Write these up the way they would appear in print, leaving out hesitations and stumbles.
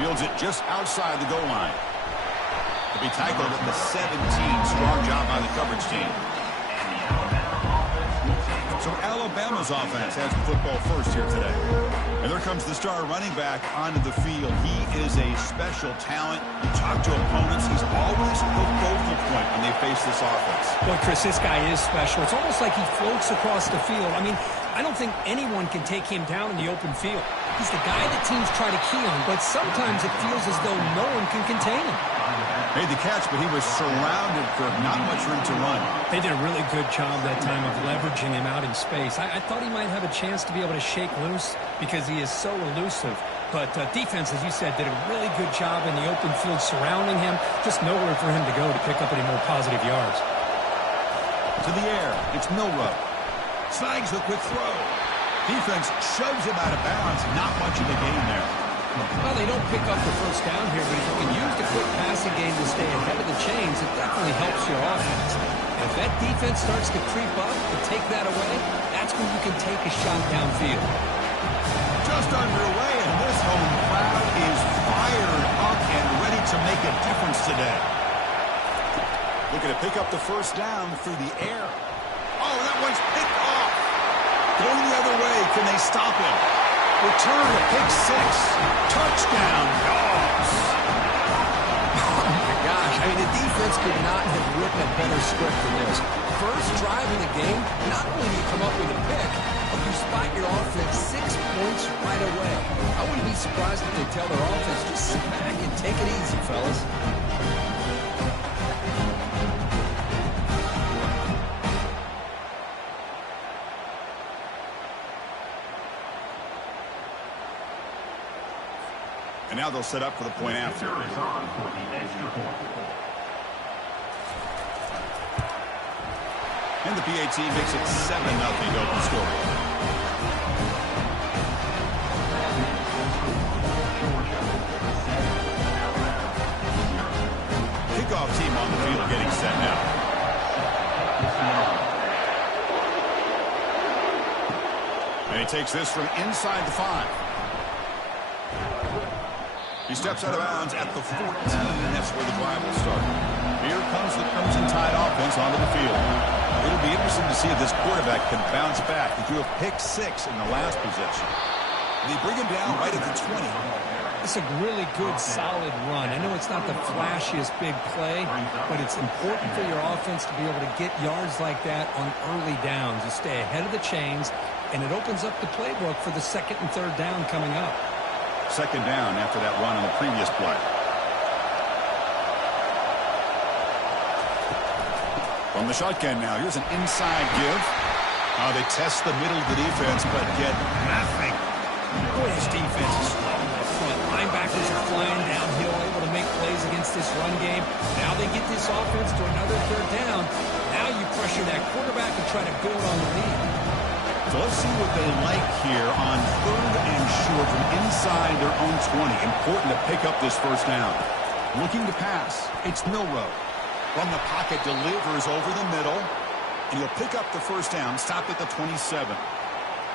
Fields it just outside the goal line. To be tackled at the 17. Strong job by the coverage team. So Alabama's offense has the football first here today. And there comes the star running back onto the field. He is a special talent. You talk to opponents, he's always the focal point when they face this offense. Boy, Chris, this guy is special. It's almost like he floats across the field. I mean, I don't think anyone can take him down in the open field. He's the guy that teams try to key on, but sometimes it feels as though no one can contain him. Made the catch, but he was surrounded for not much room to run. They did a really good job that time of leveraging him out in space. I thought he might have a chance to be able to shake loose because he is so elusive. But defense, as you said, did a really good job in the open field surrounding him. Just nowhere for him to go to pick up any more positive yards. To the air, it's Milrow. Snags the quick throw. Defense shoves him out of bounds. Not much of the game there. Well, they don't pick up the first down here, but if you can use the quick passing game to stay ahead of the chains, it definitely helps your offense. And if that defense starts to creep up and take that away, that's when you can take a shot downfield. Just underway, and this home crowd is fired up and ready to make a difference today. Looking to pick up the first down through the air. Oh, that one's picked off. Going the other way, can they stop him? Return to pick 6. Touchdown, Dogs. Oh, my gosh. I mean, the defense could not have written a better script than this. First drive of the game, not only do you come up with a pick, but you spot your offense 6 points right away. I wouldn't be surprised if they tell their offense, just sit back and take it easy, fellas. And now they'll set up for the point after. And the PAT makes it 7-0 open score. Kickoff team on the field getting set now. And he takes this from inside the 5. He steps out of bounds at the 14. That's where the drive will start. Here comes the Crimson Tide offense onto the field. It'll be interesting to see if this quarterback can bounce back. He threw a pick 6 in the last possession. They bring him down right at the 20. It's a really good, solid run. I know it's not the flashiest big play, but it's important for your offense to be able to get yards like that on early downs. You stay ahead of the chains, and it opens up the playbook for the 2nd and 3rd down coming up. 2nd down after that run on the previous play. From the shotgun now, here's an inside give. They test the middle of the defense, but get nothing. Boy, this defense is strong up front. Linebackers are flying downhill, able to make plays against this run game. Now they get this offense to another 3rd down. Now you pressure that quarterback and try to build on the lead. So let's see what they like here on 3rd and short from inside their own 20. Important to pick up this first down. Looking to pass. It's Milrow. From the pocket, delivers over the middle. And he'll pick up the first down. Stop at the 27.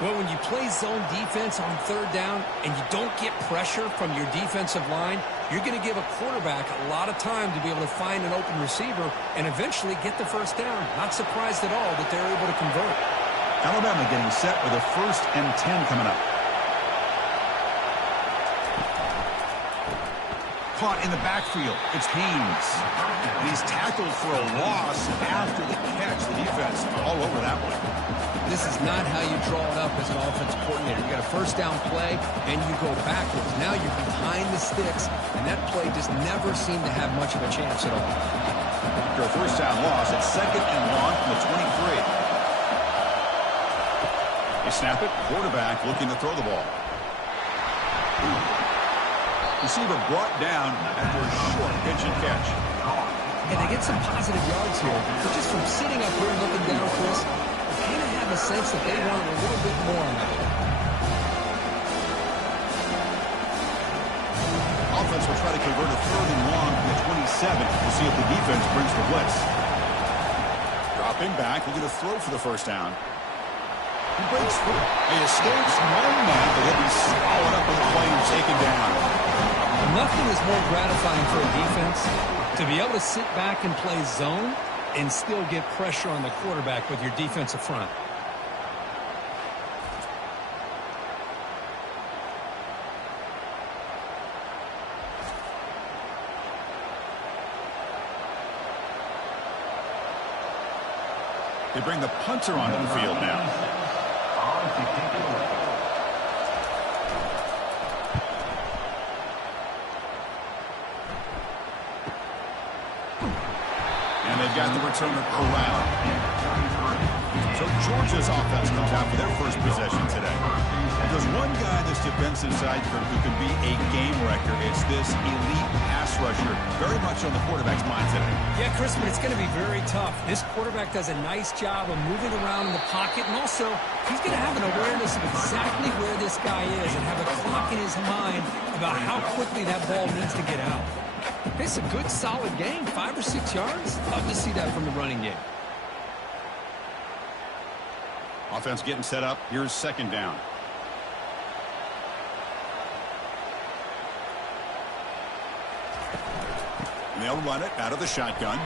Well, when you play zone defense on 3rd down and you don't get pressure from your defensive line, you're going to give a quarterback a lot of time to be able to find an open receiver and eventually get the first down. Not surprised at all that they're able to convert. Alabama getting set with a 1st and 10 coming up. Caught in the backfield. It's Haynes. And he's tackled for a loss after the catch. The defense all over that one. This is not how you draw it up as an offensive coordinator. You got a first down play, and you go backwards. Now you're behind the sticks, and that play just never seemed to have much of a chance at all. After a first down loss, it's 2nd and long from the 23. They snap it. Quarterback looking to throw the ball. Receiver brought down after a short pitch and catch. And they get some positive yards here. But just from sitting up here and looking down, Chris, you kind of have a sense that they want a little bit more on that. Offense will try to convert a 3rd and long from the 27. We'll see if the defense brings the blitz. Dropping back, looking to throw for the first down. He breaks through. He escapes one man, but he'll be swallowed up in the play and taken down. Nothing is more gratifying for a defense to be able to sit back and play zone and still get pressure on the quarterback with your defensive front. They bring the punter onto the field now. And they've got the returner corralled. So Georgia's offense comes out for their first possession today. If there's one guy on this defensive side who can be a game wrecker, it's this elite pass rusher, very much on the quarterback's mind today. Yeah, Chris, but it's going to be very tough. This quarterback does a nice job of moving around in the pocket, and also he's going to have an awareness of exactly where this guy is and have a clock in his mind about how quickly that ball needs to get out. It's a good, solid game, 5 or 6 yards. Love to see that from the running game. Offense getting set up. Here's second down. And they'll run it out of the shotgun.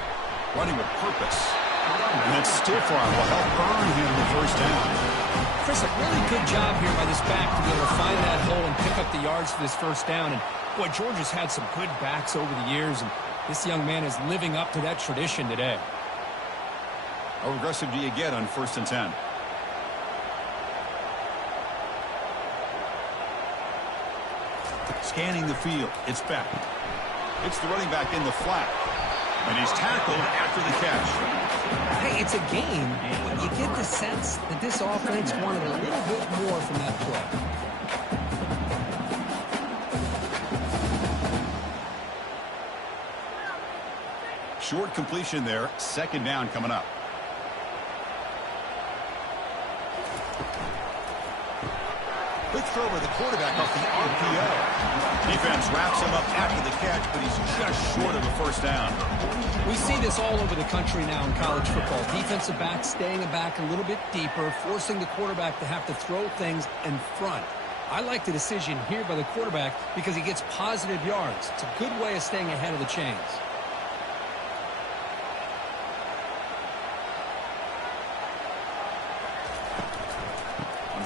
Running with purpose. And that stiff arm will help earn him the first down. Chris, a really good job here by this back to be able to find that hole and pick up the yards for this first down. And, boy, Georgia's had some good backs over the years, and this young man is living up to that tradition today. How aggressive do you get on 1st and 10? Scanning the field. It's back. It's the running back in the flat. And he's tackled after the catch. Hey, it's a game, but you get the sense that this offense wanted a little bit more from that play. Short completion there. Second down coming up. Quick throw by the quarterback off the RPO. Defense wraps him up after the catch, but he's just short of a first down. We see this all over the country now in college football. Defensive backs staying back a little bit deeper, forcing the quarterback to have to throw things in front. I like the decision here by the quarterback because he gets positive yards. It's a good way of staying ahead of the chains.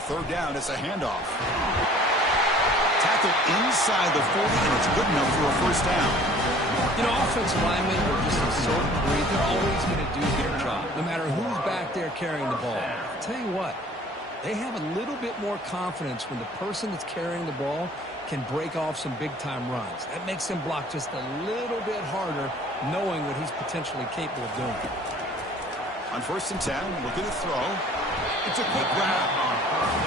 Third down, it's a handoff. Tackled inside the 40, and it's good enough for a first down. You know, offensive linemen are just a certain breed. They're always going to do their job, no matter who's back there carrying the ball. I'll tell you what, they have a little bit more confidence when the person that's carrying the ball can break off some big-time runs. That makes them block just a little bit harder, knowing what he's potentially capable of doing. On 1st and 10, looking to throw. It's a quick route.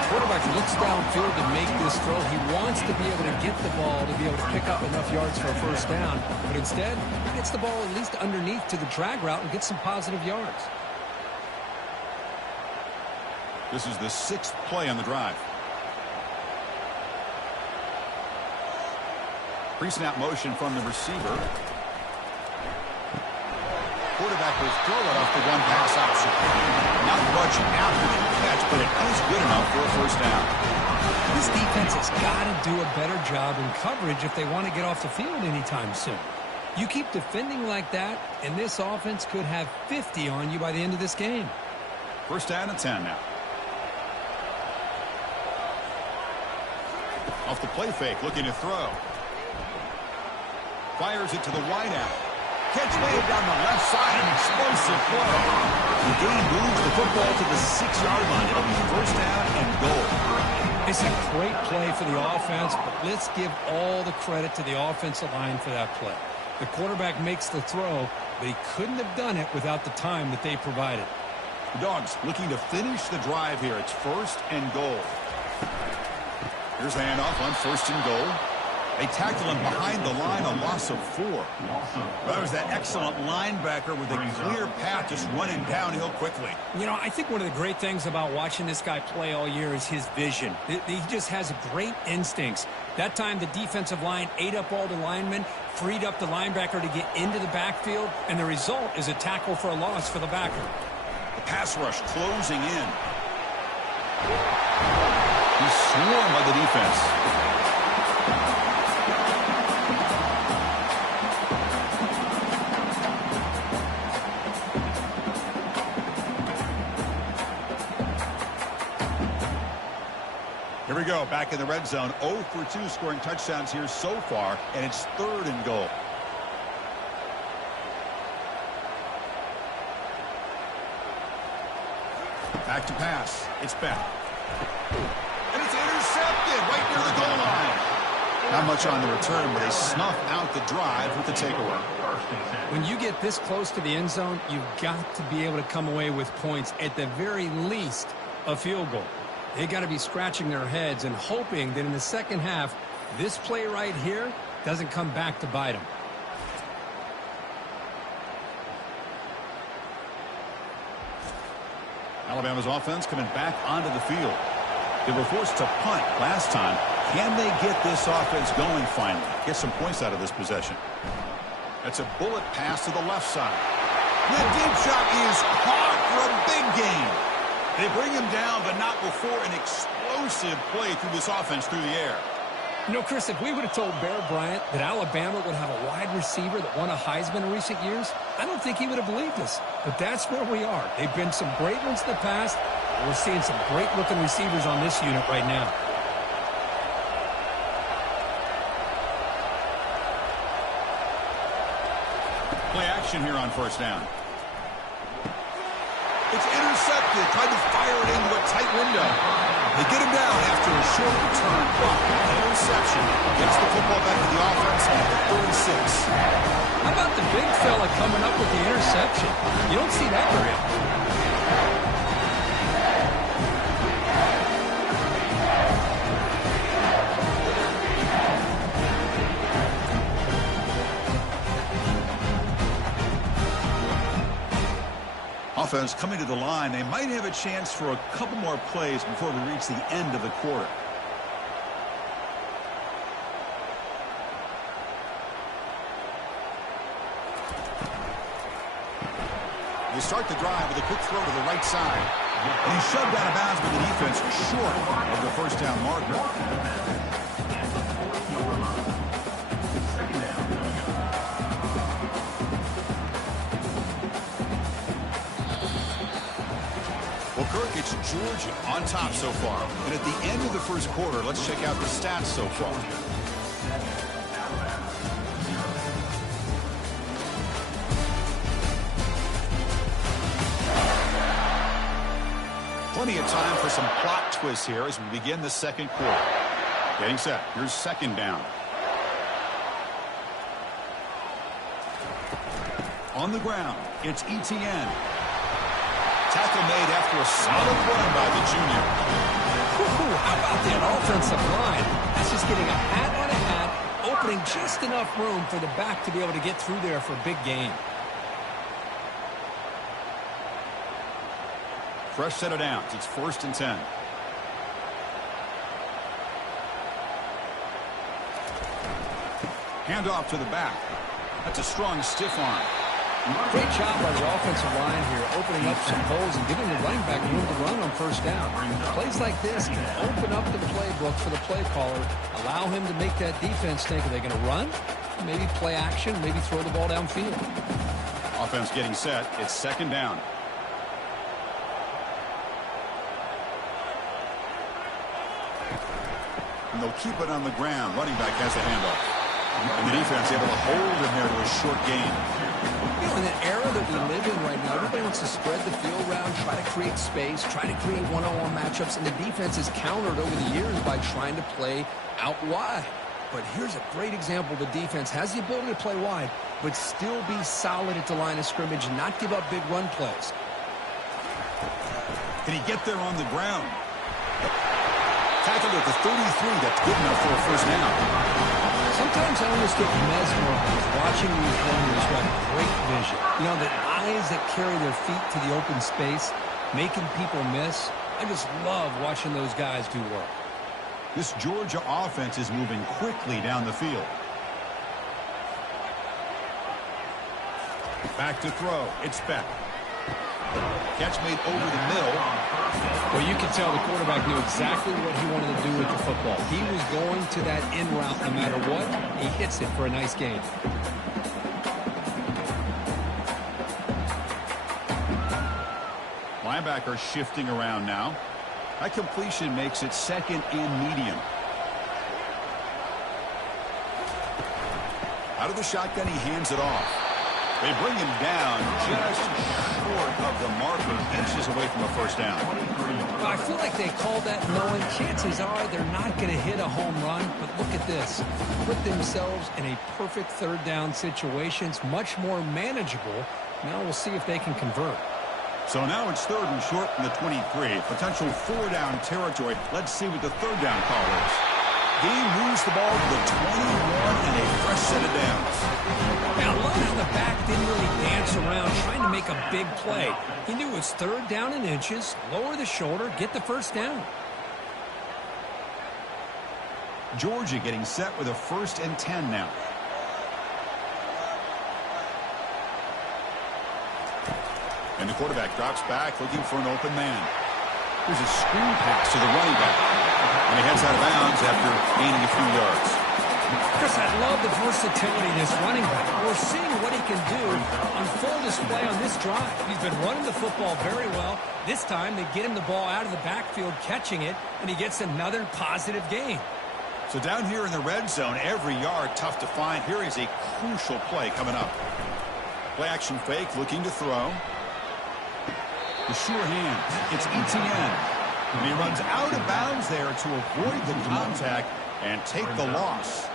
Quarterback looks downfield to make this throw. He wants to be able to get the ball to be able to pick up enough yards for a first down. But instead, he gets the ball at least underneath to the drag route and gets some positive yards. This is the 6th play on the drive. Pre-snap motion from the receiver. Quarterback will throw it off the one-pass option. Not much after the catch, but it is good enough for a first down. This defense has got to do a better job in coverage if they want to get off the field anytime soon. You keep defending like that, and this offense could have 50 on you by the end of this game. First down and 10 now. Off the play fake, looking to throw. Fires it to the wideout. Catch made down the left side, an explosive play. The game moves the football to the 6-yard line. It'll be first down and goal. It's a great play for the offense, but let's give all the credit to the offensive line for that play. The quarterback makes the throw, but he couldn't have done it without the time that they provided. The Dogs looking to finish the drive here. It's first and goal. Here's the handoff on 1st and goal. They tackle him behind the line, a loss of 4. That was that excellent linebacker with a clear path just running downhill quickly. You know, I think one of the great things about watching this guy play all year is his vision. He just has great instincts. That time the defensive line ate up all the linemen, freed up the linebacker to get into the backfield, and the result is a tackle for a loss for the backer. The pass rush closing in. He's swarmed by the defense. Here we go, back in the red zone. 0 for 2 scoring touchdowns here so far, and it's 3rd and goal. Back to pass. It's back. And it's intercepted right near the goal line. Not much on the return, but they snuff out the drive with the takeaway. When you get this close to the end zone, you've got to be able to come away with points, at the very least, a field goal. They got to be scratching their heads and hoping that in the second half, this play right here doesn't come back to bite them. Alabama's offense coming back onto the field. They were forced to punt last time. Can they get this offense going finally? Get some points out of this possession. That's a bullet pass to the left side. The deep shot is caught for a big gain. They bring him down, but not before an explosive play through this offense through the air. You know, Chris, if we would have told Bear Bryant that Alabama would have a wide receiver that won a Heisman in recent years, I don't think he would have believed us. But that's where we are. They've been some great ones in the past. We're seeing some great-looking receivers on this unit right now. Play action here on first down. It's intercepted. Tried to fire it into a tight window. They get him down after a short return. Interception. Gets the football back to the offense at the 36. How about the big fella coming up with the interception? You don't see that very often. Offense coming to the line. They might have a chance for a couple more plays before we reach the end of the quarter. They start the drive with a quick throw to the right side. And he's shoved out of bounds with the defense short of the first down marker. It's Georgia on top so far. And at the end of the first quarter, let's check out the stats so far. Plenty of time for some plot twists here as we begin the second quarter. Getting set. Here's second down. On the ground, it's ETN. Tackle made after a solid run by the junior. How about that offensive line? That's just getting a hat on a hat, opening just enough room for the back to be able to get through there for a big gain. Fresh set of downs. It's 1st and 10. Handoff to the back. That's a strong stiff arm. Great job by the offensive line here, opening up some holes and giving the running back room to run on first down. Plays like this can open up the playbook for the play caller, allow him to make that defense think, are they going to run? Maybe play action, maybe throw the ball downfield. Offense getting set. It's second down. And they'll keep it on the ground. Running back has the handoff. And the defense able to hold him there to a short gain. You know, in the era that we live in right now, everybody wants to spread the field around, try to create space, try to create one-on-one matchups, and the defense is countered over the years by trying to play out wide. But here's a great example. The defense has the ability to play wide, but still be solid at the line of scrimmage and not give up big run plays. Can he get there on the ground? Tackled at the 33. That's good enough for a first down. Sometimes I almost get mesmerized watching these runners who have great vision. You know, the eyes that carry their feet to the open space, making people miss. I just love watching those guys do work. This Georgia offense is moving quickly down the field. Back to throw. It's Beck. Catch made over the middle. Well, you can tell the quarterback knew exactly what he wanted to do with the football. He was going to that in route no matter what. He hits it for a nice gain. Linebacker shifting around now. That completion makes it 2nd and medium. Out of the shotgun, he hands it off. They bring him down just short of the marker, inches away from a first down. Well, I feel like they called that knowing chances are they're not going to hit a home run, but look at this. Put themselves in a perfect 3rd down situation. It's much more manageable. Now we'll see if they can convert. So now it's 3rd and short from the 23. Potential 4-down territory. Let's see what the 3rd down call is. Game moves the ball to the 21 and a fresh set of downs. Now, I love how the back didn't really dance around trying to make a big play. He knew it was 3rd down in inches, lower the shoulder, get the first down. Georgia getting set with a 1st and 10 now. And the quarterback drops back looking for an open man. Here's a screen pass to the running back. And he heads out of bounds after gaining a few yards. Chris, I love the versatility of this running back. We're seeing what he can do on full display on this drive. He's been running the football very well. This time they get him the ball out of the backfield, catching it, and he gets another positive gain. So down here in the red zone, every yard tough to find. Here is a crucial play coming up. Play action fake, looking to throw. The sure hand. It's Etienne. And he runs out of bounds there to avoid the contact and take the loss.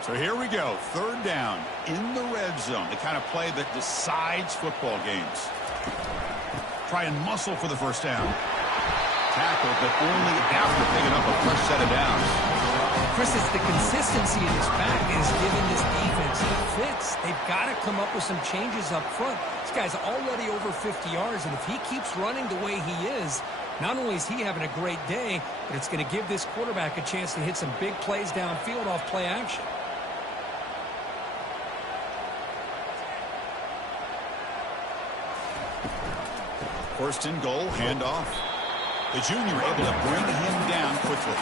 So here we go. 3rd down in the red zone. The kind of play that decides football games. Try and muscle for the first down. Tackled, but only after picking up a fresh set of downs. Chris, it's the consistency of this back that has given this defense fits. They've got to come up with some changes up front. This guy's already over 50 yards, and if he keeps running the way he is, not only is he having a great day, but it's going to give this quarterback a chance to hit some big plays downfield off play action. First and goal, handoff. The junior able to bring him down quickly.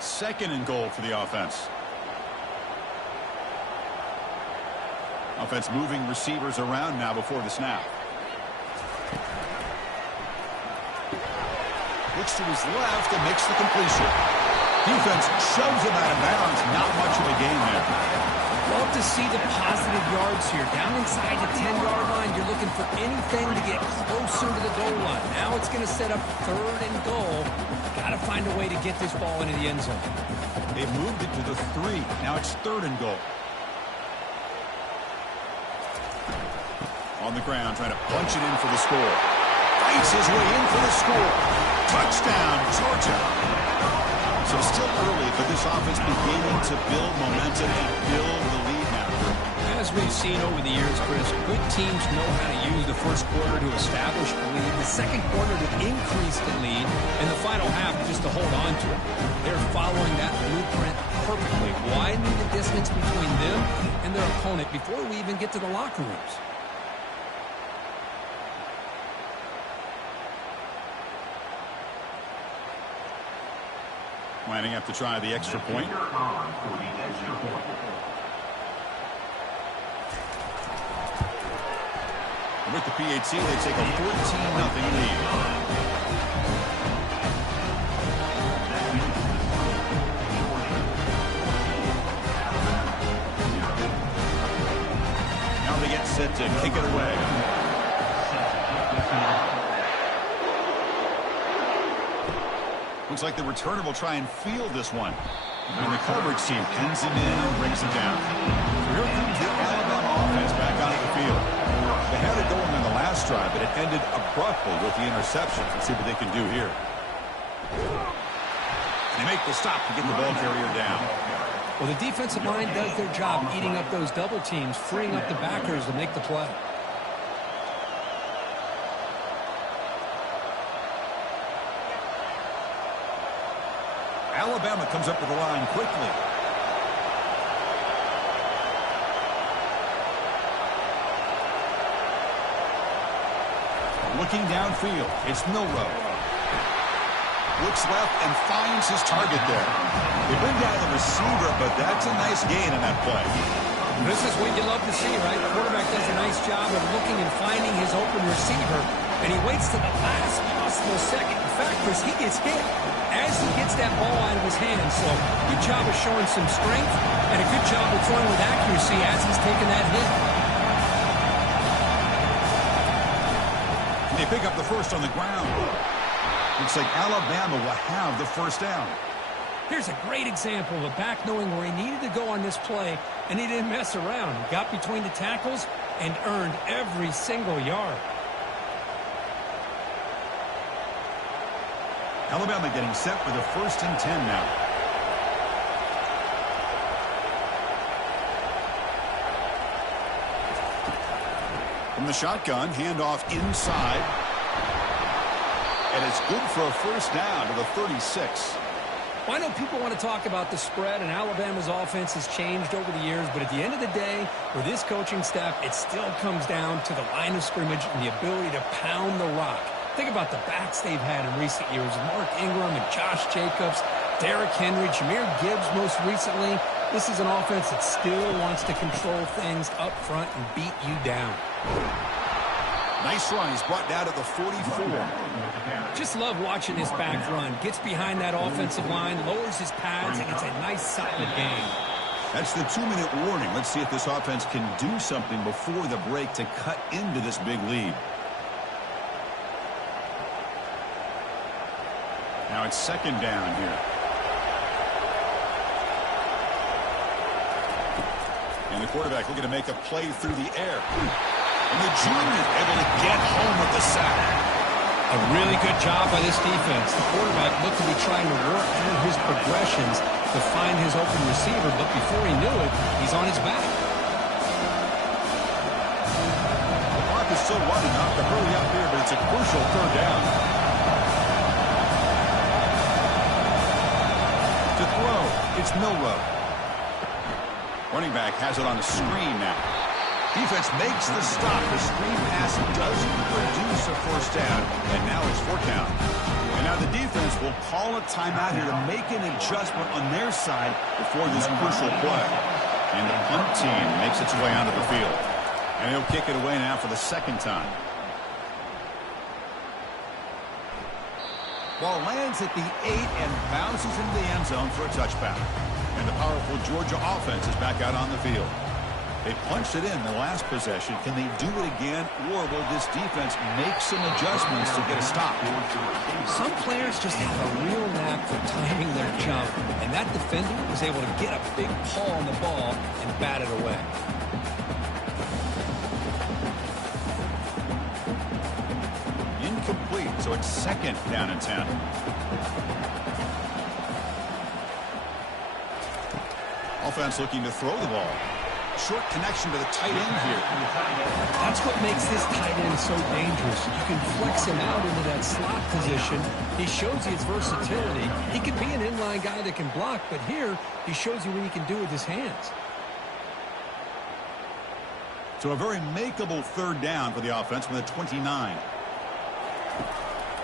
Second and goal for the offense. Offense moving receivers around now before the snap. Looks to his left and makes the completion. Defense shoves him out of bounds. Not much of a gain there. Love to see the positive yards here. Down inside the 10-yard line, you're looking for anything to get closer to the goal line. Now it's going to set up 3rd and goal. Got to find a way to get this ball into the end zone. They've moved it to the 3. Now it's 3rd and goal. On the ground, trying to punch it in for the score. Fights his way in for the score. Touchdown, Georgia. So still early, but this offense beginning to build momentum and build the lead now. As we've seen over the years, Chris, good teams know how to use the first quarter to establish the lead, the second quarter to increase the lead, and the final half just to hold on to it. They're following that blueprint perfectly, widening the distance between them and their opponent before we even get to the locker rooms. Lining up to try the extra point. And with the PAT, they take a 14-0 lead. Now they get set to kick it away. Looks like the returner will try and field this one. And the coverage team pins him in and brings him down. So here comes the Alabama offense back onto the field. They had it going on the last drive, but it ended abruptly with the interception. Let's see what they can do here. And they make the stop to get the ball carrier down. Well, the defensive line does their job eating up those double teams, freeing up the backers to make the play. Alabama comes up to the line quickly. Looking downfield, it's Milrow. Looks left and finds his target there. They bring down the receiver, but that's a nice gain in that play. This is what you love to see, right? The quarterback does a nice job of looking and finding his open receiver, and he waits to the last possible second. In fact, Chris, he gets hit as he gets that ball out of his hands. So good job of showing some strength and a good job of throwing with accuracy as he's taking that hit. They pick up the first on the ground. Looks like Alabama will have the first down. Here's a great example of a back knowing where he needed to go on this play, and he didn't mess around. He got between the tackles and earned every single yard. Alabama getting set for the 1st and 10 now. From the shotgun, handoff inside. And it's good for a first down to the 36. Well, I know people want to talk about the spread, and Alabama's offense has changed over the years, but at the end of the day, with this coaching staff, it still comes down to the line of scrimmage and the ability to pound the rock. Think about the backs they've had in recent years. Mark Ingram and Josh Jacobs, Derrick Henry, Jahmyr Gibbs most recently. This is an offense that still wants to control things up front and beat you down. Nice run. He's brought down to the 44. Just love watching this back run. Gets behind that offensive line, lowers his pads, and it's a nice, solid gain. That's the 2-minute warning. Let's see if this offense can do something before the break to cut into this big lead. Now it's 2nd down here. And the quarterback looking to make a play through the air. And the junior able to get home with the sack. A really good job by this defense. The quarterback looked to be trying to work through his progressions to find his open receiver, but before he knew it, he's on his back. The clock is still running. Not to hurry up here, but it's a crucial 3rd down. To throw, it's Milrow. Running back has it on a screen now. Defense makes the stop. The screen pass doesn't produce a first down, and now it's 4 count. And now the defense will call a timeout here to make an adjustment on their side before this crucial play. And the punt team makes its way onto the field. And he'll kick it away now for the 2nd time. Ball lands at the 8 and bounces into the end zone for a touchback. And the powerful Georgia offense is back out on the field. They punched it in the last possession. Can they do it again, or will this defense make some adjustments to get a stop? Some players just have a real knack for timing their jump, and that defender was able to get a big paw on the ball and bat it away. Incomplete, so it's 2nd down and 10. Offense looking to throw the ball. Short connection to the tight end here. That's what makes this tight end so dangerous. You can flex him out into that slot position. He shows you his versatility. He can be an inline guy that can block, but here he shows you what he can do with his hands. So a very makeable 3rd down for the offense from the 29.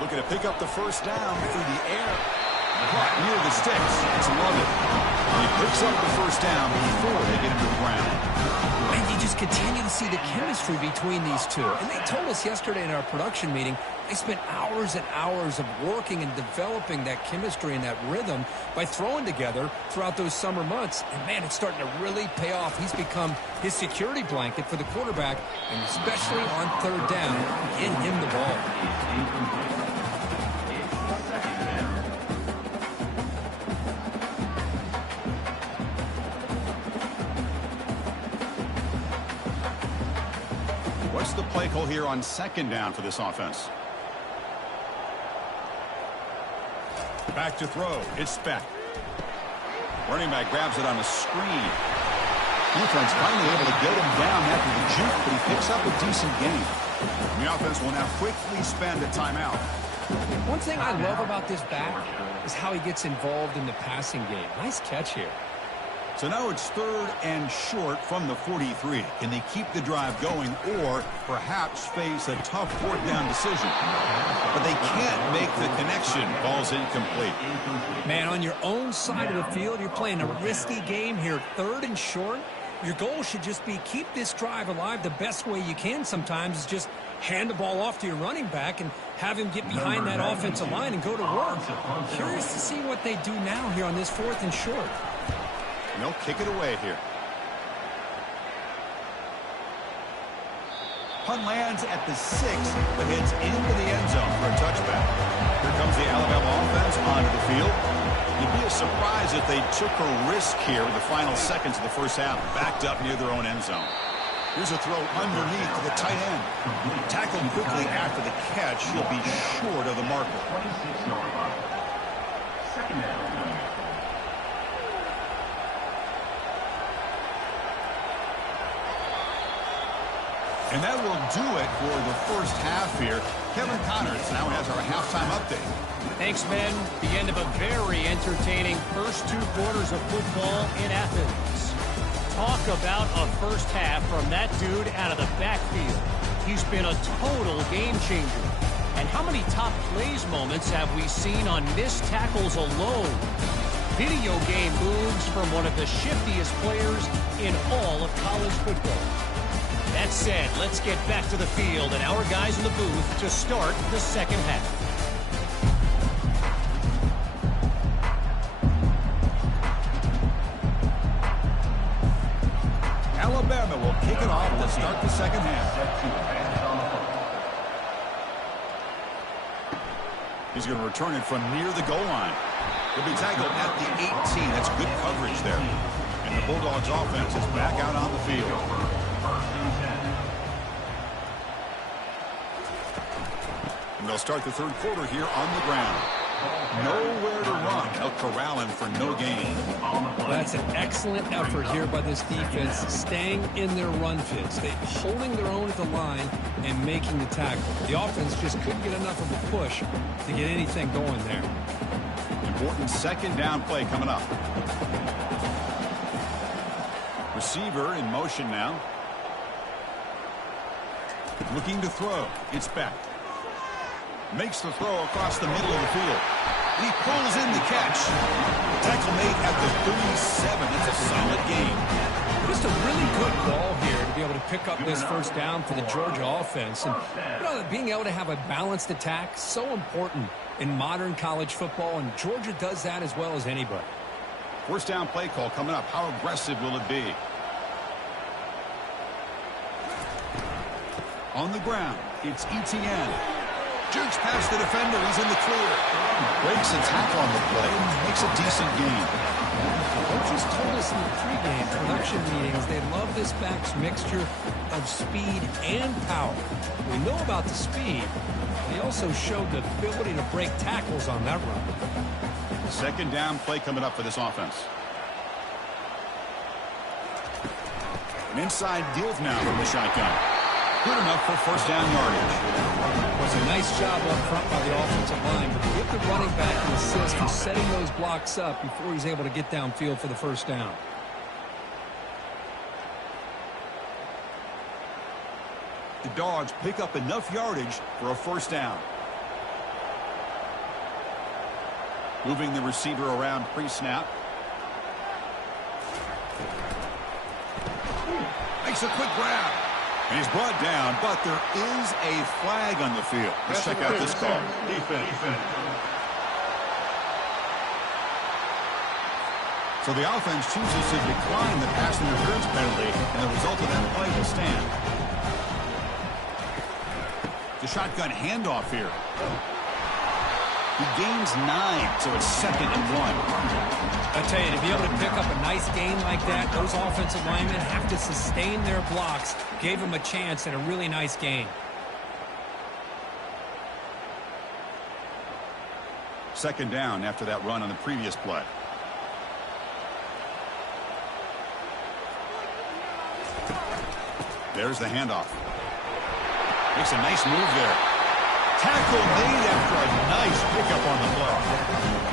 Looking to pick up the first down through the air. Caught near the sticks. It's Lovett. He picks up the first down before they get into the ground. And you just continue to see the chemistry between these two. And they told us yesterday in our production meeting, they spent hours and hours of working and developing that chemistry and that rhythm by throwing together throughout those summer months. And, man, it's starting to really pay off. He's become his security blanket for the quarterback, and especially on 3rd down, get him the ball. What's the play call here on 2nd down for this offense? Back to throw. It's Speck. Running back grabs it on a screen. Defense finally able to get him down after the juke, but he picks up a decent gain. The offense will now quickly spend a timeout. One thing I love about this back is how he gets involved in the passing game. Nice catch here. So now it's 3rd and short from the 43. Can they keep the drive going or perhaps face a tough 4th down decision? But they can't make the connection. Ball's incomplete. Man, on your own side of the field, you're playing a risky game here. 3rd and short. Your goal should just be keep this drive alive the best way you can sometimes is just hand the ball off to your running back and have him get behind that offensive line and go to work. Curious to see what they do now here on this 4th and short. And they'll kick it away here. Punt lands at the 6, but heads into the end zone for a touchback. Here comes the Alabama offense onto the field. It'd be a surprise if they took a risk here with the final seconds of the first half, backed up near their own end zone. Here's a throw underneath to the tight end. Tackled quickly after the catch. He'll be short of the marker. Second down. And that will do it for the first half here. Kevin Connors now has our halftime update. Thanks, Ben. The end of a very entertaining first 2 quarters of football in Athens. Talk about a first half from that dude out of the backfield. He's been a total game changer. And how many top plays moments have we seen on missed tackles alone? Video game moves from one of the shiftiest players in all of college football. That said, let's get back to the field and our guys in the booth to start the second half. Alabama will kick it off to start the second half. He's going to return it from near the goal line. He'll be tackled at the 18. That's good coverage there. And the Bulldogs offense is back out on the field. And they'll start the 3rd quarter here on the ground. Nowhere to run. They'll corral him for no gain. That's an excellent effort here by this defense, staying in their run fits. They're holding their own at the line and making the tackle. The offense just couldn't get enough of a push to get anything going there. Important 2nd down play coming up. Receiver in motion now. Looking to throw. It's back. Makes the throw across the middle of the field. He pulls in the catch. Tackle made at the 37. It's a solid game. Just a really good ball here to be able to pick up this first down for the Georgia offense. And you know, being able to have a balanced attack, so important in modern college football, and Georgia does that as well as anybody. First down play call coming up. How aggressive will it be? On the ground, it's Etienne. Jukes past the defender. He's in the clear. Breaks a tackle on the play and makes a decent gain. Coaches told us in the pregame production meetings they love this back's mixture of speed and power. We know about the speed. They also showed the ability to break tackles on that run. 2nd down play coming up for this offense. An inside give now from the shotgun. Good enough for first down yardage. It was a nice job up front by the offensive line, but give the running back an assist for setting those blocks up before he's able to get downfield for the first down. The Dogs pick up enough yardage for a first down. Moving the receiver around pre-snap. Makes a quick grab. And he's brought down, but there is a flag on the field. Let's check out this call. Defense. So the offense chooses to decline the pass interference penalty, and the result of that play will stand. The shotgun handoff here. He gains 9, so it's 2nd and 1. I tell you, to be able to pick up a nice gain like that, those offensive linemen have to sustain their blocks. Gave them a chance at a really nice gain. 2nd down after that run on the previous play. There's the handoff. Makes a nice move there. Tackle made after a nice pickup on the play.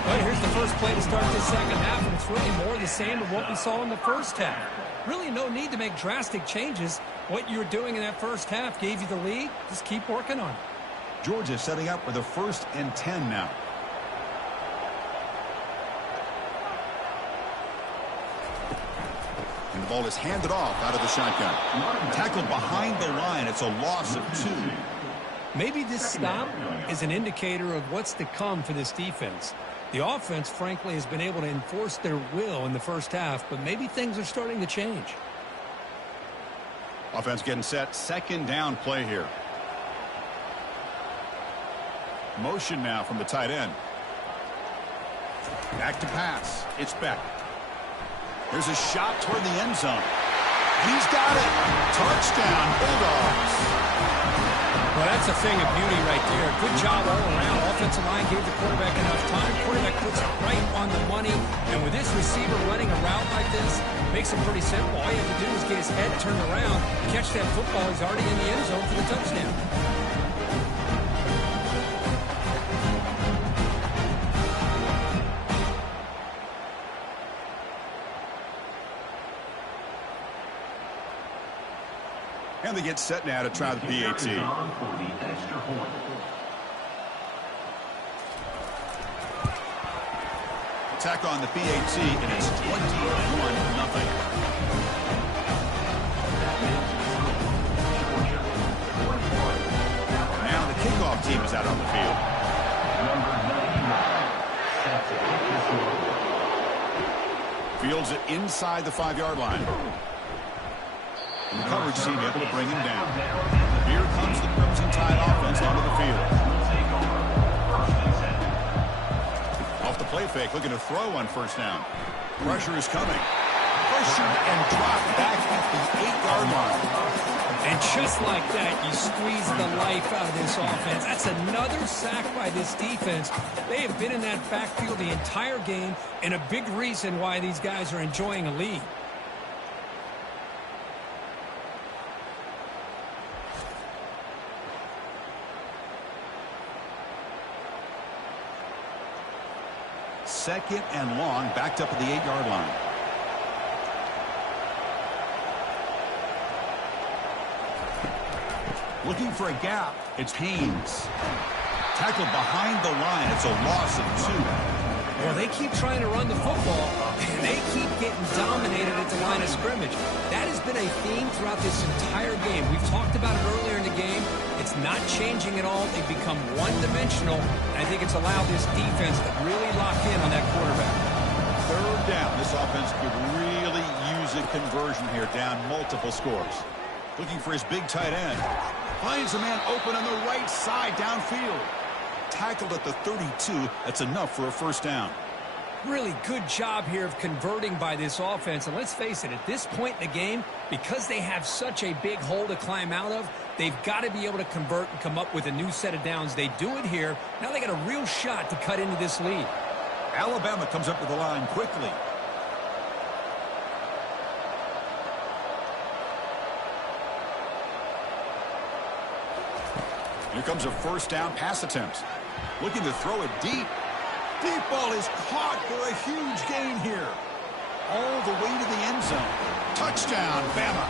Well, here's the first play to start this second half, and it's really more the same of what we saw in the first half. Really no need to make drastic changes. What you were doing in that first half gave you the lead. Just keep working on it. Georgia setting up for the 1st and 10 now. And the ball is handed off out of the shotgun. Tackled behind the line. It's a loss of 2. Maybe this stop is an indicator of what's to come for this defense. The offense, frankly, has been able to enforce their will in the first half, but maybe things are starting to change. Offense getting set. 2nd down play here. Motion now from the tight end. Back to pass. It's Beck. There's a shot toward the end zone. He's got it. Touchdown, Bulldogs. Well, that's a thing of beauty right there. Good job all around. Offensive line gave the quarterback enough time. Quarterback puts it right on the money. And with this receiver running a route like this, makes it pretty simple. All you have to do is get his head turned around, catch that football. He's already in the end zone for the touchdown. And they get set now to try the PAT. Attack on the PAT, and it's 21-0. Now the kickoff team is out on the field. Fields it inside the 5-yard line. And the coverage team able to bring him down. Here comes the Crimson Tide offense onto the field. Off the play fake, looking to throw on 1st down. Pressure is coming. Pressured and dropped back at the 8-yard line. And just like that, you squeeze the life out of this offense. That's another sack by this defense. They have been in that backfield the entire game, and a big reason why these guys are enjoying a lead. Second and long, backed up at the 8-yard line. Looking for a gap. It's Haynes. Tackled behind the line. It's a loss of 2. Well, they keep trying to run the football, and they keep getting dominated at the line of scrimmage. That has been a theme throughout this entire game. We've talked about it earlier in the game. It's not changing at all. They've become one-dimensional, and I think it's allowed this defense to really lock in on that quarterback. 3rd down. This offense could really use a conversion here, down multiple scores. Looking for his big tight end. Finds a man open on the right side downfield. Tackled at the 32. That's enough for a 1st down. Really good job here of converting by this offense. And let's face it, at this point in the game, because they have such a big hole to climb out of, they've got to be able to convert and come up with a new set of downs. They do it here. Now they got a real shot to cut into this lead. Alabama comes up to the line quickly. Here comes a 1st down pass attempt. Looking to throw it deep. Deep ball is caught for a huge gain here. All the way to the end zone. Touchdown, Bama.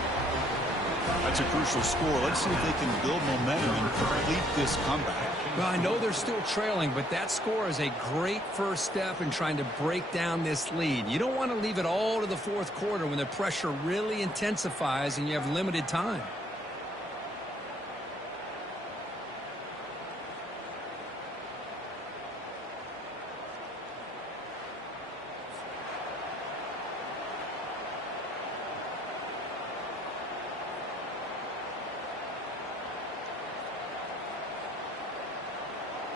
That's a crucial score. Let's see if they can build momentum and complete this comeback. Well, I know they're still trailing, but that score is a great first step in trying to break down this lead. You don't want to leave it all to the 4th quarter when the pressure really intensifies and you have limited time.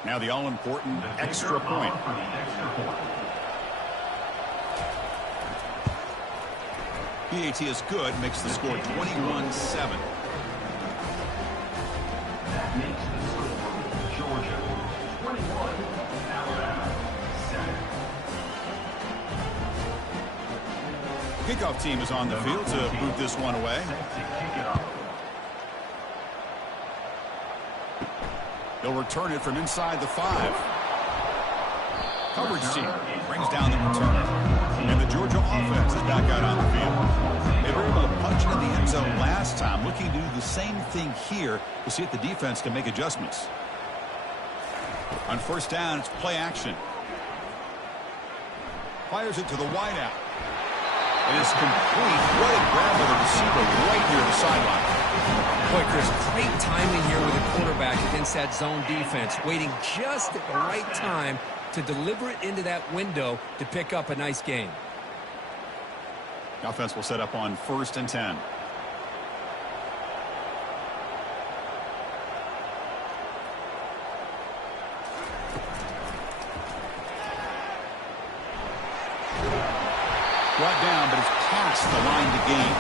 Now the all-important extra point. PAT is good, makes the score 21-7. That makes the score Georgia 21, Alabama 7. Kickoff team is on the field to boot this one away. They'll return it from inside the 5. Coverage team brings down the return. And the Georgia offense is back out on the field. They were able to punch into the end zone last time, looking to do the same thing here to see if the defense can make adjustments. On first down, it's play action. Fires it to the wideout. And it's complete. What a grab by the receiver right near the sideline. Boy, Chris, great timing here with the quarterback against that zone defense, waiting just at the right time to deliver it into that window to pick up a nice gain. The offense will set up on 1st and 10. Brought down, but it's past the line to gain.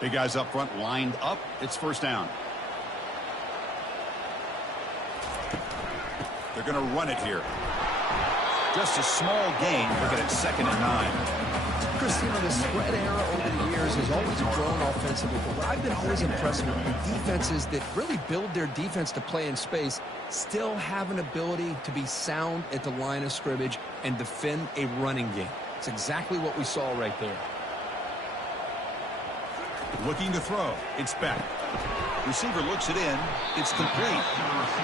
Big guys up front lined up. It's first down. They're going to run it here. Just a small gain. Looking at 2nd and 9. Chris, you know, the spread era over the years has always grown offensively, but what I've been always impressed with the defenses that really build their defense to play in space still have an ability to be sound at the line of scrimmage and defend a running game. It's exactly what we saw right there. Looking to throw. It's back. Receiver looks it in. It's complete.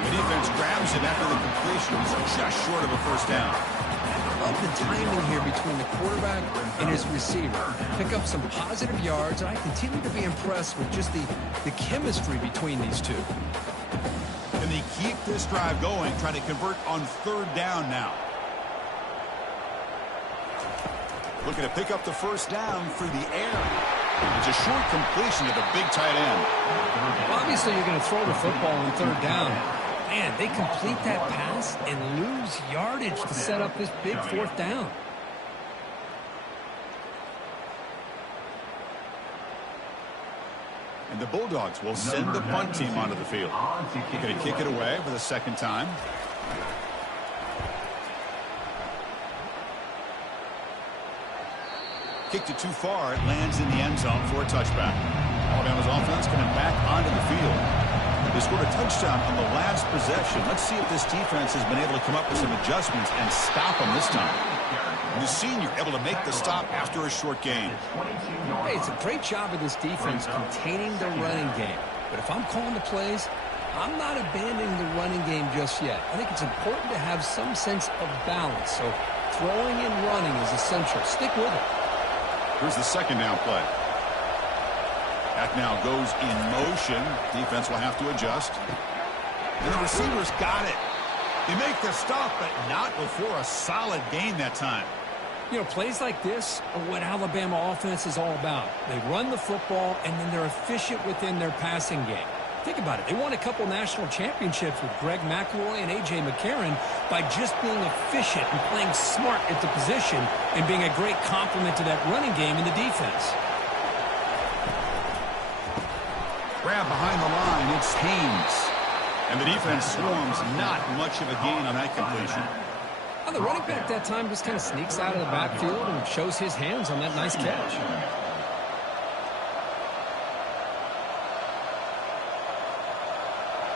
The defense grabs it after the completion. He's just short of a first down. I love the timing here between the quarterback and his receiver. Pick up some positive yards, and I continue to be impressed with just the chemistry between these two. And they keep this drive going, trying to convert on 3rd down now. Looking to pick up the first down through the air. It's a short completion to the big tight end. Obviously, you're going to throw the football on 3rd down. Man, they complete that pass and lose yardage to set up this big 4th down. And the Bulldogs will send the punt team onto the field. They're going to kick it away for the 2nd time. Kicked it too far. It lands in the end zone for a touchback. Alabama's offense coming back onto the field. They scored a touchdown on the last possession. Let's see if this defense has been able to come up with some adjustments and stop them this time. And the senior able to make the stop after a short gain. Hey, it's a great job of this defense containing the running game. But if I'm calling the plays, I'm not abandoning the running game just yet. I think it's important to have some sense of balance. So throwing and running is essential. Stick with it. Here's the 2nd down play. That now goes in motion. Defense will have to adjust. And the receivers got it. They make the stop, but not before a solid gain that time. You know, plays like this are what Alabama offense is all about. They run the football, and then they're efficient within their passing game. Think about it. They won a couple national championships with Greg McElroy and A.J. McCarron by just being efficient and playing smart at the position and being a great complement to that running game in the defense. Grab behind the line. It's Haynes. And the defense swarms. Not much of a gain on that completion. Well, the running back that time just kind of sneaks out of the backfield and shows his hands on that nice catch.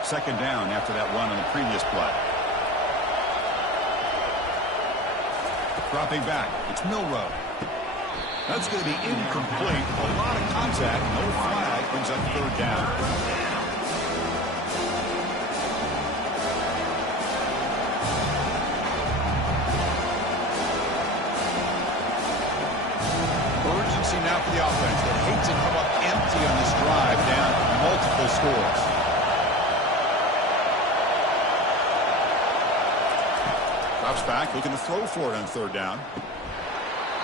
Second down after that run on the previous play. Dropping back. It's Milrow. That's going to be incomplete. A lot of contact. No flag. Brings up 3rd down. Urgency now for the offense. They hate to come up empty on this drive, down multiple scores. Drops back, looking to throw for it on 3rd down.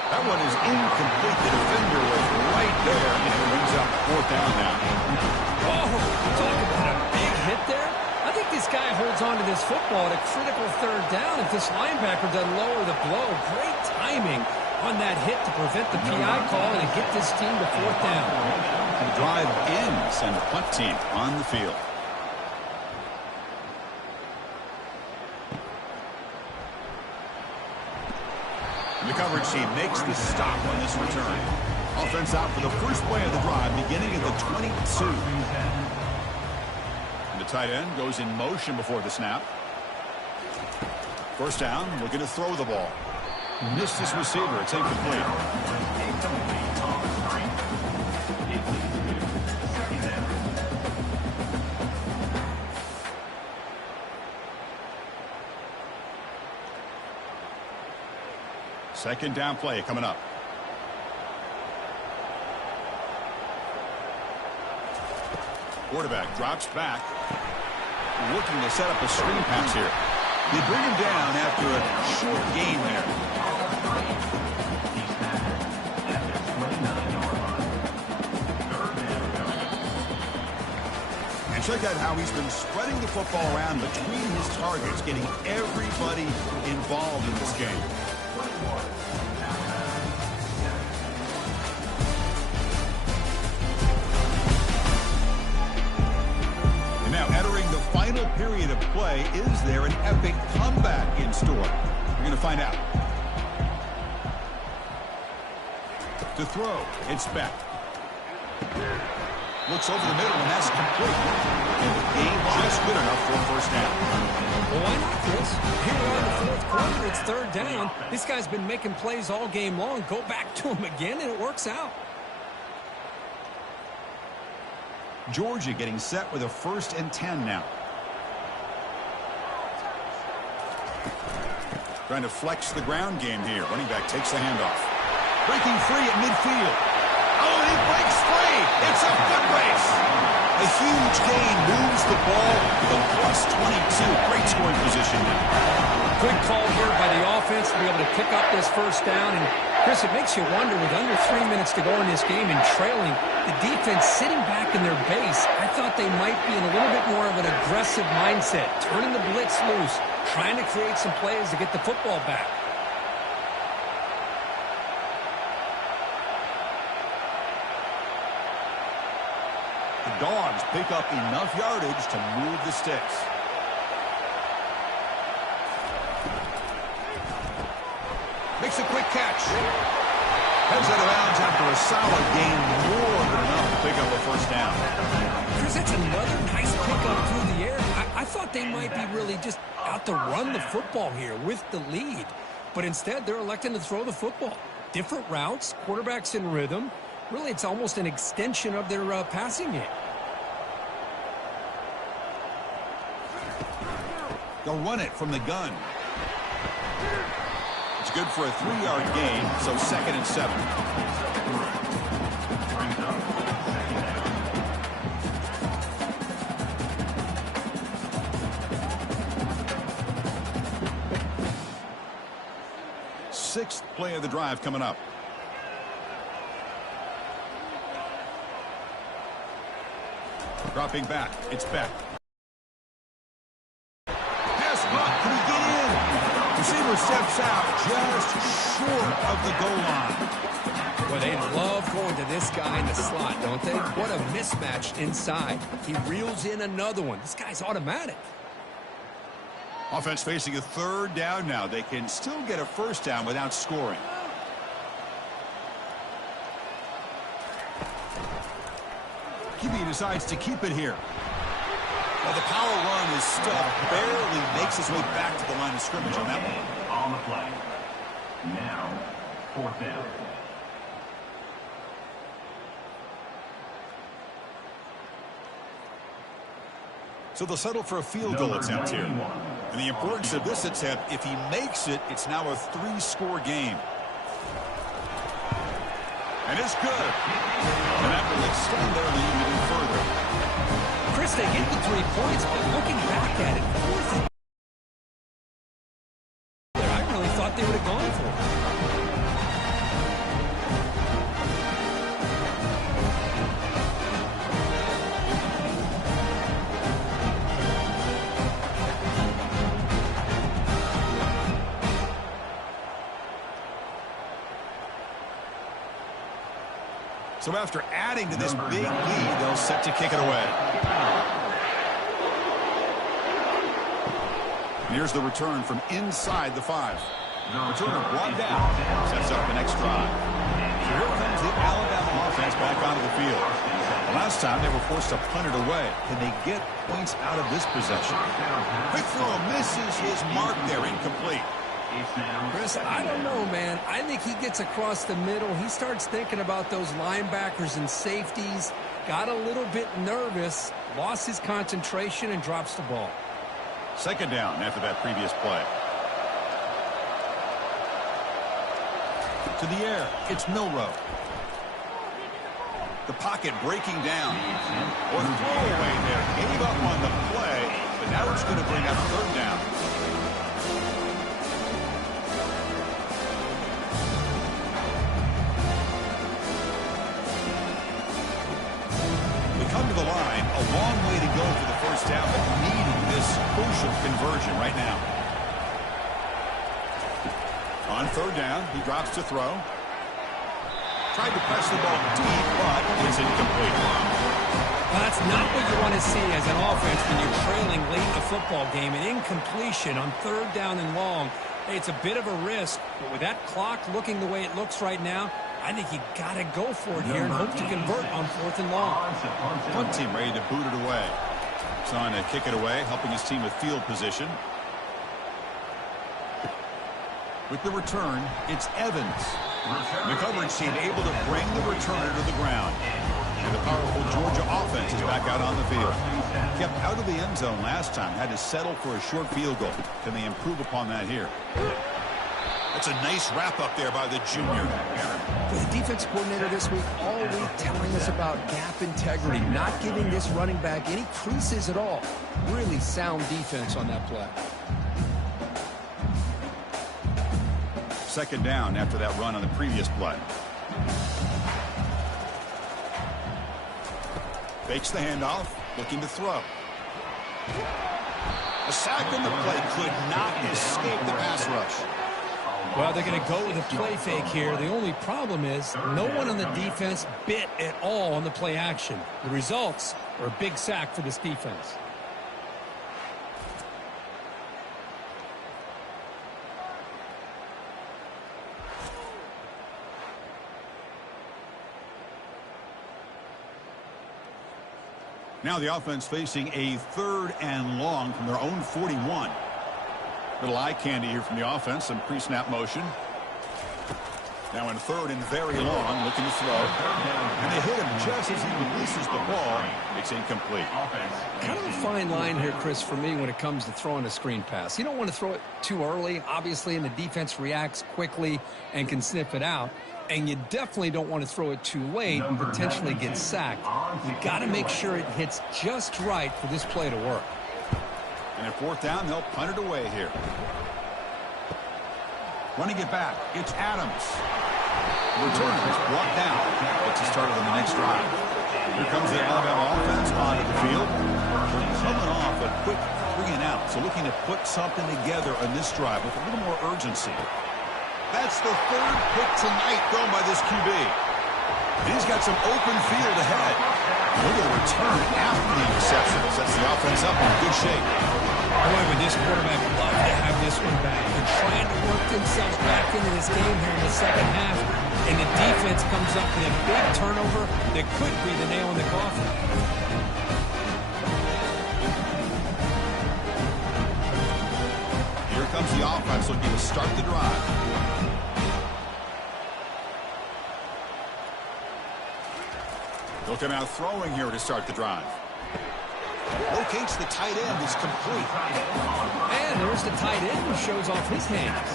That one is incomplete. The defender was right there, and it brings up 4th down now. Oh, talk about a big hit there. I think this guy holds on to this football at a critical 3rd down if this linebacker doesn't lower the blow. Great timing on that hit to prevent the PI call and to get this team to 4th down. The drive ends, and the punt team on the field. The coverage team makes the stop on this return. Offense out for the first play of the drive, beginning at the 22. And the tight end goes in motion before the snap. First down, looking to throw the ball. Missed his receiver. It's incomplete. Second down play coming up. Quarterback drops back. Looking to set up a screen pass here. They bring him down after a short gain there. And check out how he's been spreading the football around between his targets, getting everybody involved in this game. And now entering the final period of play, is there an epic comeback in store? We're going to find out. To throw, it's Beck. Looks over the middle, and that's complete. And the game just good enough for a first down. Well, why not, Chris? Here we are in the fourth quarter. It's third down. This guy's been making plays all game long. Go back to him again, and it works out. Georgia getting set with a 1st and 10 now. Trying to flex the ground game here. Running back takes the handoff. Breaking free at midfield. Oh, and he breaks free. It's a foot race. A huge gain moves the ball to the +22. Great scoring position now. Good call here by the offense to be able to pick up this first down. And, Chris, it makes you wonder, with under 3 minutes to go in this game and trailing, the defense sitting back in their base, I thought they might be in a little bit more of an aggressive mindset, turning the blitz loose, trying to create some plays to get the football back. The Dogs pick up enough yardage to move the sticks. Makes a quick catch. Heads out of bounds after a solid gain, more than enough to pick up a first down. Chris, that's another nice pickup through the air. I thought they might be really just out to run the football here with the lead. But instead, they're electing to throw the football. Different routes, quarterbacks in rhythm. Really, it's almost an extension of their passing game. They'll run it from the gun. It's good for a 3-yard gain, so 2nd and 7. Sixth play of the drive coming up. Dropping back, it's Beck. Pass block, can he get in? Receiver steps out just short of the goal line. Well, they love going to this guy in the slot, don't they? What a mismatch inside. He reels in another one. This guy's automatic. Offense facing a 3rd down now. They can still get a first down without scoring. QB decides to keep it here. Well, the power run is stuck. Barely makes his way back to the line of scrimmage on that one. On the play. Now, 4th down. So they'll settle for a field goal attempt here. And the importance of this attempt, if he makes it, it's now a 3-score game. And it's good. And that will extend their lead even further. Chris, they get the 3 points, but looking back at it, I really thought they would have gone for it. So after adding to this big lead, they'll set to kick it away. And here's the return from inside the 5. Returner brought down. Sets up the next drive. So here comes the Alabama offense back onto the field. Last time they were forced to punt it away. Can they get points out of this possession? Quick throw misses his mark there. Incomplete. Chris, I don't know, man. I think he gets across the middle. He starts thinking about those linebackers and safeties. Got a little bit nervous. Lost his concentration and drops the ball. Second down after that previous play. To the air. It's Milrow. The pocket breaking down. Or throwaway there. Gave up on the play, but now it's going to bring up third down. We come to the line. A long way to go for the first down, but needing this crucial conversion right now. On third down, he drops to throw. Tried to press the ball deep, but it's incomplete. Well, that's not what you want to see as an offense when you're trailing late in a football game. An incompletion on third down and long. Hey, it's a bit of a risk, but with that clock looking the way it looks right now, I think you got to go for it here and hope to convert on fourth and long. Punt team ready to boot it away. He's on to kick it away, helping his team with field position. With the return, it's Evans. The coverage team able to bring the returner to the ground. And the powerful Georgia offense is back out on the field. Kept out of the end zone last time. Had to settle for a short field goal. Can they improve upon that here? That's a nice wrap-up there by the junior. The defense coordinator this week all week telling us about gap integrity, not giving this running back any creases at all. Really sound defense on that play. Second down after that run on the previous play. Fakes the handoff, looking to throw. A sack on the play could not escape the pass rush. Well, they're going to go with a play fake here. The only problem is no one on the defense bit at all on the play action. The results are a big sack for this defense. Now the offense facing a third and long from their own 41. Little eye candy here from the offense. Some pre-snap motion. Now in third and very long, looking to throw. And they hit him just as he releases the ball. It's incomplete. Kind of a fine line here, Chris, for me when it comes to throwing a screen pass. You don't want to throw it too early, obviously, and the defense reacts quickly and can sniff it out. And you definitely don't want to throw it too late and potentially get sacked. You've got to make sure it hits just right for this play to work. And at fourth down, they'll punt it away here. Running it back, it's Adams. Return is brought down. Gets it started on the next drive. Here comes the Alabama offense onto the field. They're coming off a quick 3 and out, so looking to put something together on this drive with a little more urgency. That's the third pick tonight thrown by this QB. And he's got some open field ahead. Look at the return after the interception. Sets the offense up in good shape. Boy, would this quarterback love to have this one back. They're trying to work themselves back into this game here in the second half. And the defense comes up with a big turnover that could be the nail in the coffin. Here comes the offense looking to start the drive. Looking out throwing here to start the drive. Locates the tight end. It's complete. And there's the tight end who shows off his hands.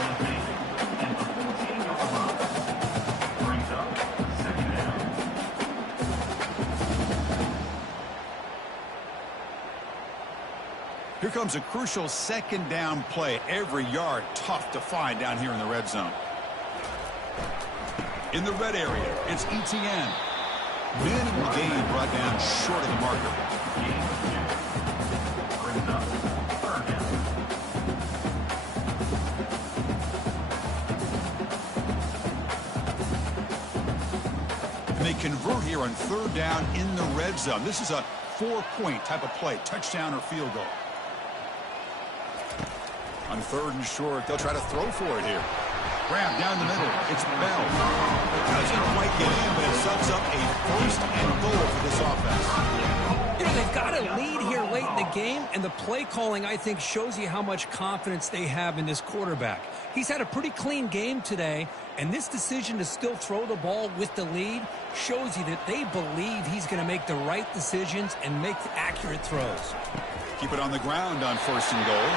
Here comes a crucial second down play. Every yard tough to find down here in the red zone. In the red area, it's ETN. Minimal gain brought down short of the marker. And they convert here on third down in the red zone. This is a 4-point type of play, touchdown or field goal. On third and short, they'll try to throw for it here. Grab down the middle. It's Bell. Doesn't quite get in, but it sets up a first and goal for this offense. You know, they've got a lead here late in the game, and the play calling, I think, shows you how much confidence they have in this quarterback. He's had a pretty clean game today, and this decision to still throw the ball with the lead shows you that they believe he's going to make the right decisions and make accurate throws. Keep it on the ground on first and goal.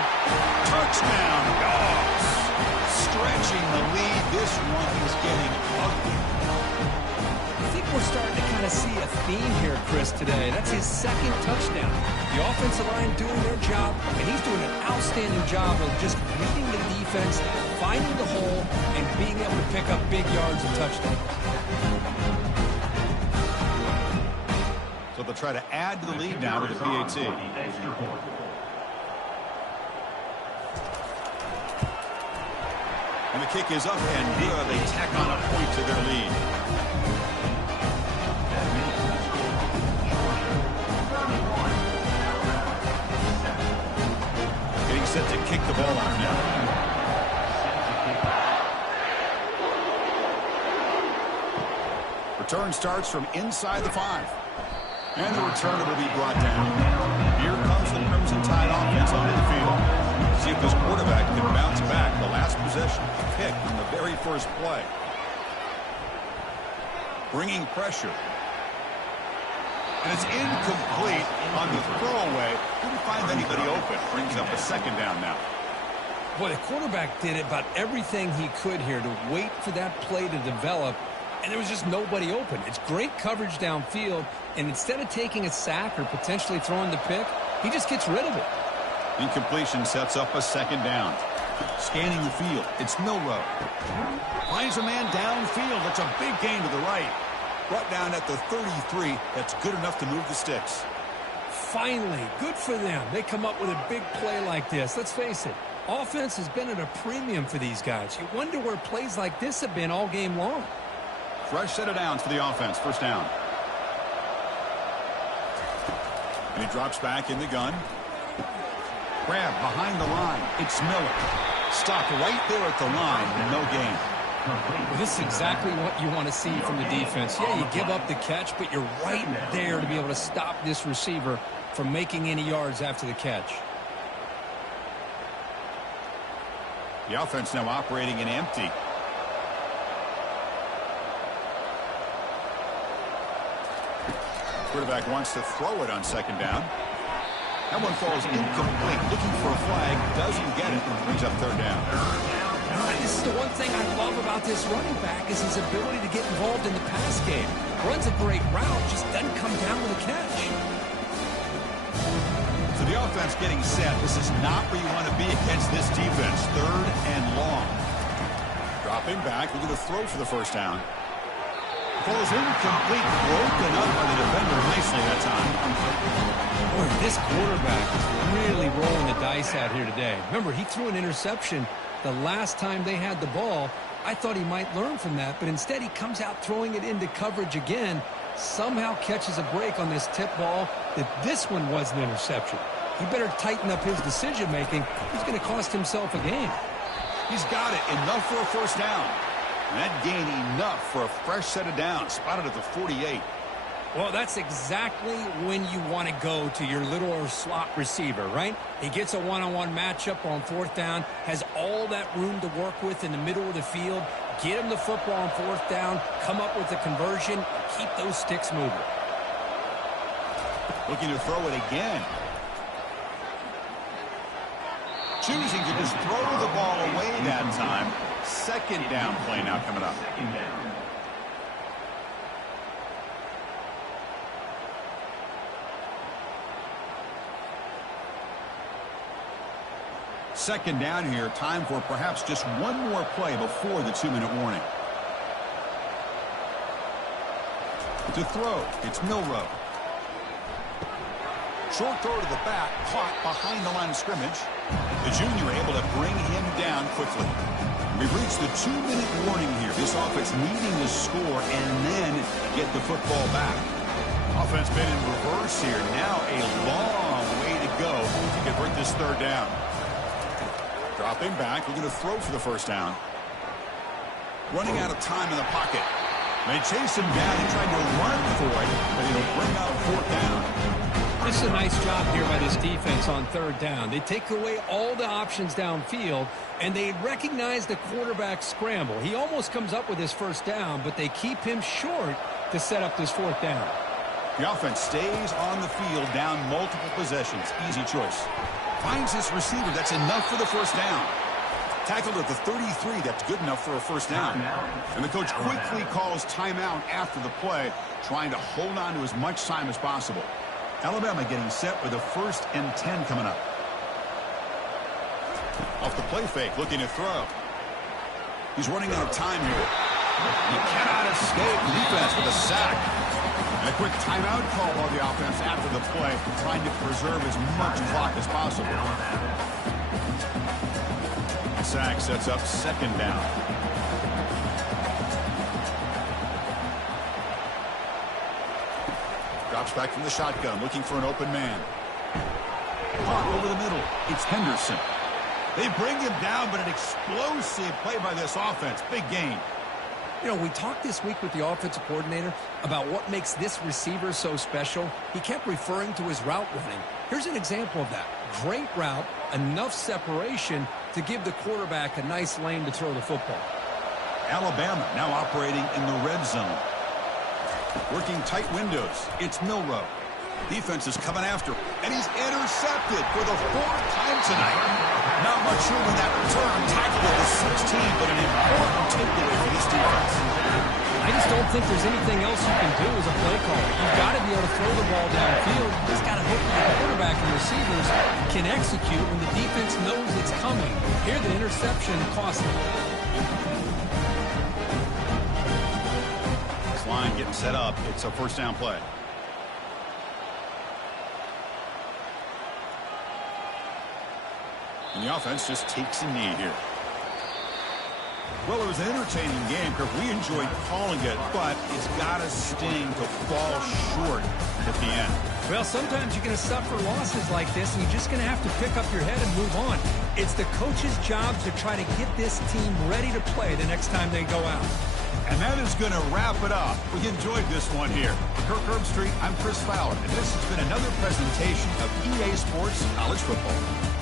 Touchdown, Dogs. Stretching the lead. This one is getting ugly. I think we're starting to kind of see a theme here, Chris, today. That's his second touchdown. The offensive line doing their job, and he's doing an outstanding job of just reading the defense, finding the hole, and being able to pick up big yards and touchdowns. So they'll try to add to the lead now with the PAT. And the kick is up, and they tack on a point to their lead. Getting set to kick the ball off now. Return starts from inside the 5. And the returner will be brought down. Here comes the Crimson Tide offense onto the field. See if this quarterback can bounce back. The last possession, pick in the very first play. Bringing pressure. And it's incomplete on the throwaway. Didn't find anybody open. Brings up a second down now. Boy, the quarterback did about everything he could here to wait for that play to develop, and there was just nobody open. It's great coverage downfield, and instead of taking a sack or potentially throwing the pick, he just gets rid of it. Incompletion sets up a second down. Scanning the field, it's Milrow. Finds a man downfield. It's a big gain to the right. Brought down at the 33. That's good enough to move the sticks. Finally, good for them. They come up with a big play like this. Let's face it, offense has been at a premium for these guys. You wonder where plays like this have been all game long. Fresh set of downs for the offense. First down. And he drops back in the gun. Grab behind the line. It's Miller. Stopped right there at the line. No gain. Well, this is exactly what you want to see from the defense. Yeah, you give up the catch, but you're right there to be able to stop this receiver from making any yards after the catch. The offense now operating in empty. Quarterback wants to throw it on second down. That one falls incomplete. Looking for a flag. Doesn't get it. Brings up third down. This is the one thing I love about this running back is his ability to get involved in the pass game. Runs a great route, just doesn't come down with a catch. So the offense getting set. This is not where you want to be against this defense. Third and long. Dropping back. We're going to throw for the first down. Falls incomplete. Broken up by the defender nicely that time. Boy, this quarterback is really rolling the dice out here today. Remember, he threw an interception the last time they had the ball. I thought he might learn from that, but instead he comes out throwing it into coverage again, somehow catches a break on this tip ball that this one was an interception. He better tighten up his decision-making. He's going to cost himself a game. He's got it. Enough for a first down. And that gain enough for a fresh set of downs. Spotted at the 48. Well, that's exactly when you want to go to your little or slot receiver, right? He gets a one-on-one matchup on fourth down, has all that room to work with in the middle of the field, get him the football on fourth down, come up with a conversion, keep those sticks moving. Looking to throw it again. Choosing to just throw the ball away that time. Second down play now coming up. Second down here. Time for perhaps just one more play before the 2-minute warning. To throw, it's Milrow. Short throw to the back, caught behind the line of scrimmage. The junior able to bring him down quickly. We've reached the 2-minute warning here. This offense needing to score and then get the football back. Offense been in reverse here. Now a long way to go to convert this third down. Dropping back, we're going to throw for the first down. running out of time in the pocket. They chase him down and tried to run for it, but he'll bring out fourth down. This is a nice job here by this defense on third down. They take away all the options downfield, and they recognize the quarterback scramble. He almost comes up with his first down, but they keep him short to set up this fourth down. The offense stays on the field down multiple possessions. Easy choice. Finds his receiver. That's enough for the first down. Tackled at the 33. That's good enough for a first down. And the coach quickly calls timeout after the play, trying to hold on to as much time as possible. Alabama getting set with a 1st and 10 coming up. Off the play fake, looking to throw. He's running out of time here. He cannot escape. Defense with a sack. And a quick timeout call by the offense after the play, trying to preserve as much clock as possible. The sack sets up 2nd down. Drops back from the shotgun, looking for an open man. Caught over the middle. It's Henderson. They bring him down, but an explosive play by this offense. Big gain. You know, we talked this week with the offensive coordinator about what makes this receiver so special. He kept referring to his route running. Here's an example of that. Great route, enough separation to give the quarterback a nice lane to throw the football. Alabama now operating in the red zone. Working tight windows. It's Milroe. Defense is coming after him, and he's intercepted for the 4th time tonight. Not much room in that return. Tackled at the 16, but an important takeaway for this defense. I just don't think there's anything else you can do as a play caller. You've got to be able to throw the ball downfield. You just got to hope that the quarterback and receivers can execute when the defense knows it's coming. Here, the interception cost them. This line getting set up. It's a 1st down play. And the offense just takes a knee here. Well, it was an entertaining game, Kirk. We enjoyed calling it, but it's got to sting to fall short at the end. Well, sometimes you're going to suffer losses like this, and you're just going to have to pick up your head and move on. It's the coach's job to try to get this team ready to play the next time they go out. And that is going to wrap it up. We enjoyed this one here. For Kirk Herbstreit, I'm Chris Fowler, and this has been another presentation of EA Sports College Football.